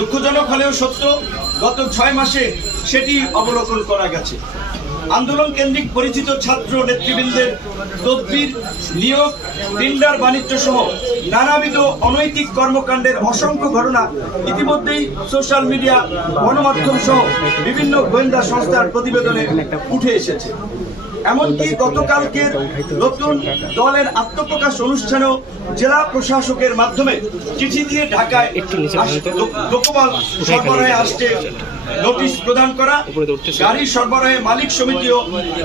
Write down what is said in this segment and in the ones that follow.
দুঃখজনক হলেও সত্য, গত ছয় মাসে সেটি অবলোকন করা গেছে। আন্দোলন কেন্দ্রিক পরিচিত ছাত্র নেতৃবৃন্দের তদবির, নিয়োগ টেন্ডার বাণিজ্য সহ নানাবিধ অনৈতিক কর্মকাণ্ডের অসংখ্য ঘটনা ইতিমধ্যেই সোশ্যাল মিডিয়া গণমাধ্যম সহ বিভিন্ন গোয়েন্দা সংস্থার প্রতিবেদনে উঠে এসেছে। এমনকি গতকালকের নতুন দলের আত্মপ্রকাশ অনুষ্ঠানেও জেলা প্রশাসকের মাধ্যমে চিঠি দিয়ে ঢাকায় লোকবল সরবরাহে আসতে নোটিশ প্রদান করা। গাড়ি সরবরাহে মালিক সমিতি ও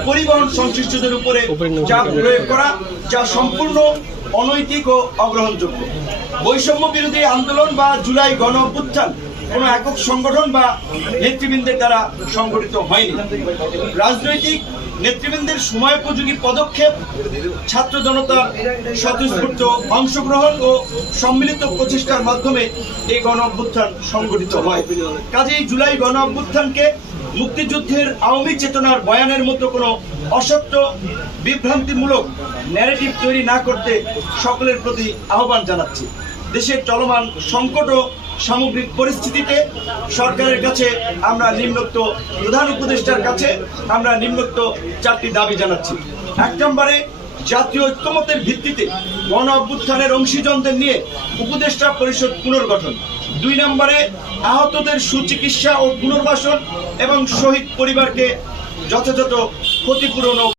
পরিবহন সংশ্লিষ্টদের উপরে চাপ প্রয়োগ করা যা সম্পূর্ণ অনৈতিক ও অগ্রহণযোগ্য। বৈষম্য বিরোধী আন্দোলন বা জুলাই গণ অভ্যুত্থান কোনো একক সংগঠন বা নেতৃবৃন্দের দ্বারা সংগঠিত হয়নি। রাজনৈতিক নেতৃবৃন্দের সময়োপযোগী পদক্ষেপ, ছাত্র জনতার স্বতঃস্ফূর্ত অংশগ্রহণ ও সম্মিলিত প্রচেষ্টার মাধ্যমে এই গণ অভ্যুত্থান সংগঠিত হয়। কাজেই জুলাই গণ অভ্যুত্থানকে মুক্তিযুদ্ধের আওয়ামী চেতনার বয়ানের মতো কোনো অসত্য, বিভ্রান্তিমূলক ন্যারেটিভ তৈরি না করতে সকলের প্রতি আহ্বান জানাচ্ছি। দেশের চলমান সংকট ও সামগ্রিক পরিস্থিতিতে সরকারের কাছে আমরা নিম্নোক্ত প্রধান উপদেষ্টার কাছে আমরা নিম্নোক্ত চারটি দাবি জানাচ্ছি। এক নম্বরে, জাতীয় ঐক্যমতের ভিত্তিতে গণ অভ্যুত্থানের অংশীজনদের নিয়ে উপদেষ্টা পরিষদ পুনর্গঠন। দুই নম্বরে, আহতদের সুচিকিৎসা ও পুনর্বাসন এবং শহীদ পরিবারকে যথাযথ ক্ষতিপূরণ